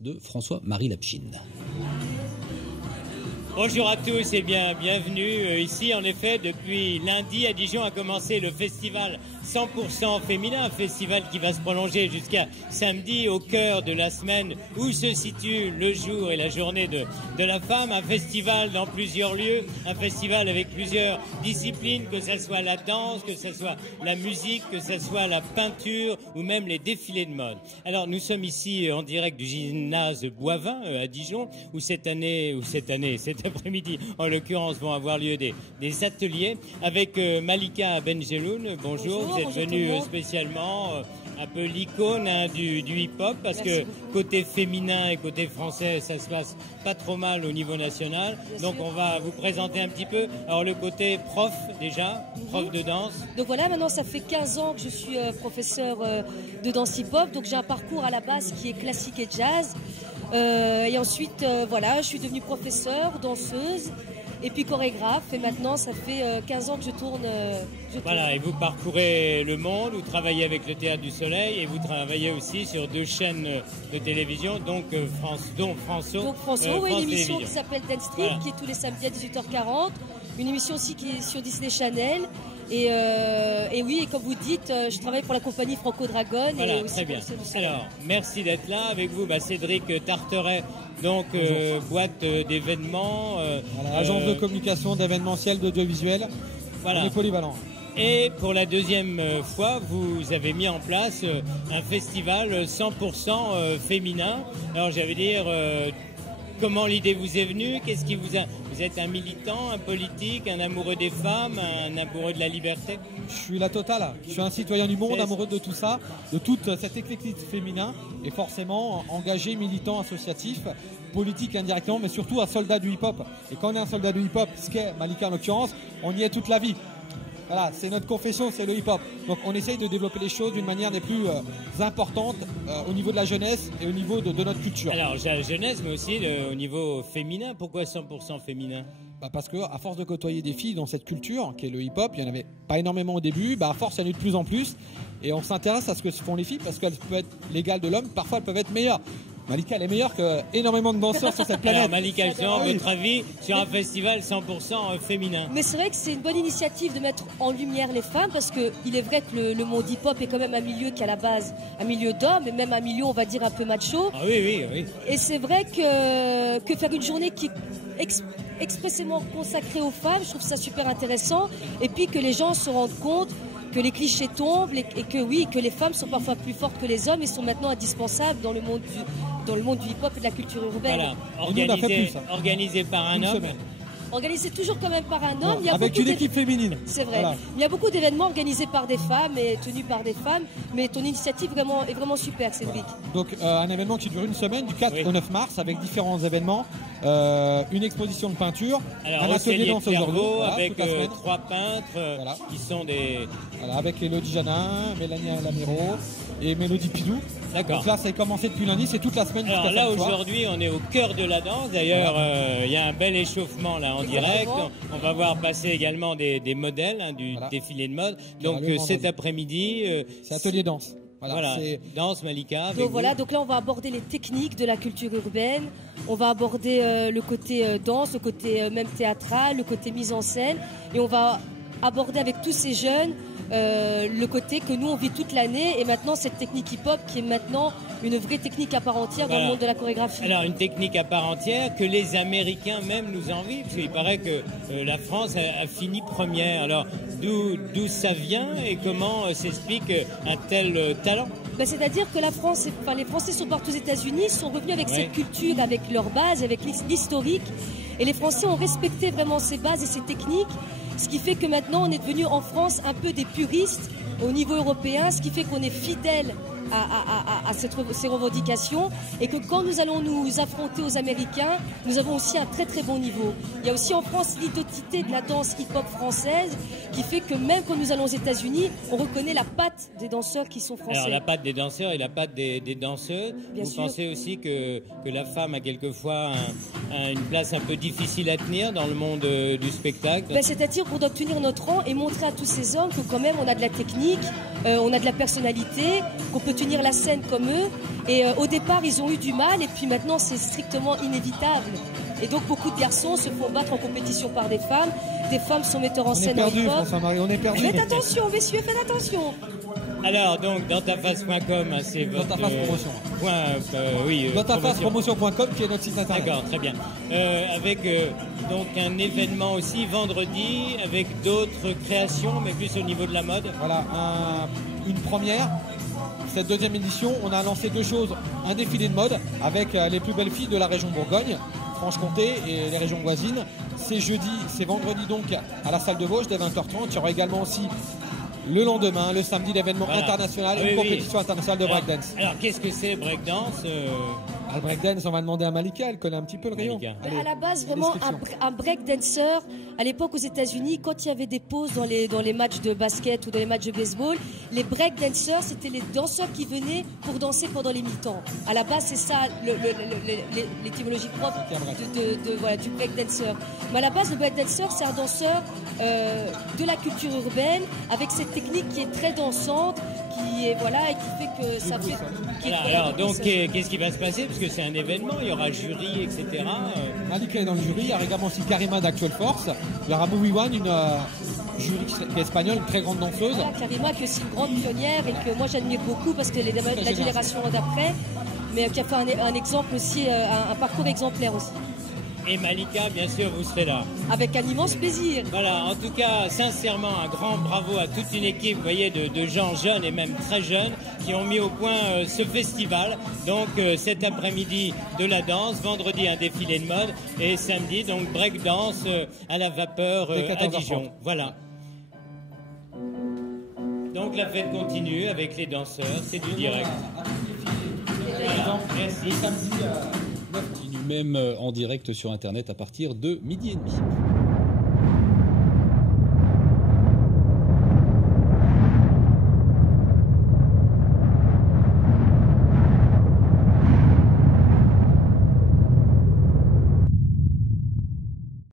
De François-Marie Lapchine. Bonjour à tous et bienvenue ici. En effet, depuis lundi à Dijon a commencé le festival 100% féminin, un festival qui va se prolonger jusqu'à samedi au cœur de la semaine où se situe le jour et la journée de la femme. Un festival dans plusieurs lieux, un festival avec plusieurs disciplines, que ce soit la danse, que ce soit la musique, que ce soit la peinture ou même les défilés de mode. Alors nous sommes ici en direct du gymnase Boivin à Dijon où cet après-midi en l'occurrence vont avoir lieu des ateliers avec Malika Benjeloun. Bonjour, vous êtes venue spécialement un peu l'icône du hip-hop parce que côté féminin et côté français ça se passe pas trop mal au niveau national. Donc on va vous présenter un petit peu. Alors le côté prof déjà, prof de danse. Donc voilà, maintenant ça fait 15 ans que je suis professeur de danse hip-hop. Donc j'ai un parcours à la base qui est classique et jazz. Et ensuite, voilà, je suis devenue professeure, danseuse et puis chorégraphe. Et maintenant, ça fait 15 ans que je tourne. Voilà, et vous parcourez le monde, vous travaillez avec le Théâtre du Soleil et vous travaillez aussi sur 2 chaînes de télévision, donc François. Donc François, oui, une émission qui s'appelle Dance Street, qui est tous les samedis à 18h40. Une émission aussi qui est sur Disney Channel. Et oui, et comme vous dites, je travaille pour la compagnie Franco Dragon. Voilà, et aussi très bien. Alors, merci d'être là avec vous, Cédric Tarteret, donc boîte d'événements. Voilà, agence de communication, d'événementiel, d'audiovisuel. Voilà. On est polyvalent. Et pour la deuxième fois, vous avez mis en place un festival 100% féminin. Alors, j'allais dire, comment l'idée vous est venue? Qu'est-ce qui vous a... Vous êtes un militant, un politique, un amoureux des femmes, un amoureux de la liberté? Je suis la totale. Je suis un citoyen du monde, amoureux de tout ça, de tout cet éclectisme féminin, et forcément engagé, militant, associatif, politique indirectement, mais surtout un soldat du hip-hop. Et quand on est un soldat du hip-hop, ce qu'est Malika en l'occurrence, on y est toute la vie. Voilà, c'est notre confession, c'est le hip-hop. Donc on essaye de développer les choses d'une manière des plus importantes au niveau de la jeunesse et au niveau de notre culture. Alors la jeunesse, mais aussi au niveau féminin. Pourquoi 100% féminin? Parce que à force de côtoyer des filles dans cette culture qui est le hip-hop, il n'y en avait pas énormément au début, à force il y en a eu de plus en plus. Et on s'intéresse à ce que font les filles parce qu'elles peuvent être l'égale de l'homme, parfois elles peuvent être meilleures. Malika, elle est meilleure que énormément de danseurs sur cette planète. Alors Malika, votre avis sur un festival 100% féminin? Mais c'est vrai que c'est une bonne initiative de mettre en lumière les femmes parce qu'il est vrai que le monde hip-hop est quand même un milieu qui est à la base un milieu d'hommes et même un milieu, on va dire, un peu macho. Ah oui. Et c'est vrai que faire une journée qui est expressément consacrée aux femmes, je trouve ça super intéressant. Et puis que les gens se rendent compte que les clichés tombent et que les femmes sont parfois plus fortes que les hommes et sont maintenant indispensables dans le monde du hip-hop et de la culture urbaine. Voilà, organisé par un homme. Organisé toujours quand même par un homme. Il y a avec une équipe féminine. C'est vrai. Voilà. Il y a beaucoup d'événements organisés par des femmes et tenus par des femmes, mais ton initiative est vraiment super, Cédric. Voilà. Donc un événement qui dure une semaine, du 4 au 9 mars, avec différents événements, une exposition de peinture, alors, un atelier danse aujourd'hui, avec 3 peintres qui sont des... Voilà, avec Elodie Janin, Mélanie Lamiro et Mélodie Pidou. D'accord. Donc là, ça a commencé depuis lundi, c'est toute la semaine. Alors là, aujourd'hui, on est au cœur de la danse. D'ailleurs, il y a un bel échauffement là en direct. On va voir passer également des modèles du défilé de mode. Donc cet après-midi... c'est atelier danse. Voilà. Danse, Malika. Donc là, on va aborder les techniques de la culture urbaine. On va aborder le côté danse, le côté même théâtral, le côté mise en scène. Et on va aborder avec tous ces jeunes le côté que nous on vit toute l'année et maintenant cette technique hip-hop qui est maintenant une vraie technique à part entière dans le monde de la chorégraphie. Alors une technique à part entière que les Américains même nous envient parce qu'il paraît que la France a fini première. Alors d'où ça vient et comment s'explique un tel talent? C'est-à-dire que les Français sont partis aux États-Unis, sont revenus avec cette culture, avec leur base, avec l'historique et les Français ont respecté vraiment ces bases et ces techniques. Ce qui fait que maintenant on est devenu en France un peu des puristes au niveau européen, ce qui fait qu'on est fidèle à ces revendications et que quand nous allons nous affronter aux Américains, nous avons aussi un très très bon niveau. Il y a aussi en France l'identité de la danse hip-hop française qui fait que même quand nous allons aux États-Unis, on reconnaît la patte des danseurs qui sont français. Alors la patte des danseurs et la patte des danseuses. Bien sûr. Pensez aussi que la femme a quelquefois une place un peu difficile à tenir dans le monde du spectacle? C'est-à-dire qu'on doit tenir notre rang et montrer à tous ces hommes que quand même on a de la technique, on a de la personnalité, qu'on peut peut tenir la scène comme eux. Et au départ, ils ont eu du mal, et puis maintenant, c'est strictement inévitable. Et donc, beaucoup de garçons se font battre en compétition par des femmes. Des femmes sont metteurs en scène en hip-hop. François-Marie, on est perdu. Faites attention, messieurs, faites attention. Alors, donc, dantaface.com, c'est votre Promotion. promotion.com qui est notre site internet. D'accord, très bien. Avec donc un événement aussi vendredi, avec d'autres créations, mais plus au niveau de la mode. Voilà, une première. Cette deuxième édition, on a lancé deux choses. Un défilé de mode avec les plus belles filles de la région Bourgogne, Franche-Comté et les régions voisines. C'est jeudi, c'est vendredi donc à la salle de Vosges dès 20h30. Il y aura également aussi le lendemain, le samedi, l'événement international, une compétition internationale de breakdance. Alors qu'est-ce que c'est breakdance Le breakdance, on va demander à Malika, elle connaît un petit peu le rayon. Allez, à la base, vraiment, un breakdancer, à l'époque aux États-Unis, quand il y avait des pauses dans les matchs de basket ou dans les matchs de baseball, les breakdancers, c'était les danseurs qui venaient pour danser pendant les mi-temps. À la base, c'est ça l'étymologie propre du breakdancer. Mais à la base, le breakdancer, c'est un danseur de la culture urbaine, avec cette technique qui est très dansante, qui est et qui fait que ça fait. Alors donc, qu'est-ce qui va se passer? Parce que c'est un événement, il y aura jury, etc. Malika est dans le jury, il y a également aussi Karima d'Actual Force. Il y aura Movie One, une jury qui est espagnole, une très grande danseuse. Voilà, Karima qui est aussi une grande pionnière et que moi j'admire beaucoup parce qu'elle est de la génération d'après, mais qui a fait un exemple aussi, un parcours exemplaire aussi. Et Malika, bien sûr, vous serez là. Avec un immense plaisir. Voilà, en tout cas, sincèrement, un grand bravo à toute une équipe, vous voyez, de gens jeunes et même très jeunes qui ont mis au point ce festival. Donc, cet après-midi, de la danse, vendredi, un défilé de mode et samedi, donc break-dance à la vapeur à Dijon. Voilà. Donc, la fête continue avec les danseurs, c'est du direct. Voilà, merci. Continue même en direct sur Internet à partir de 12h30.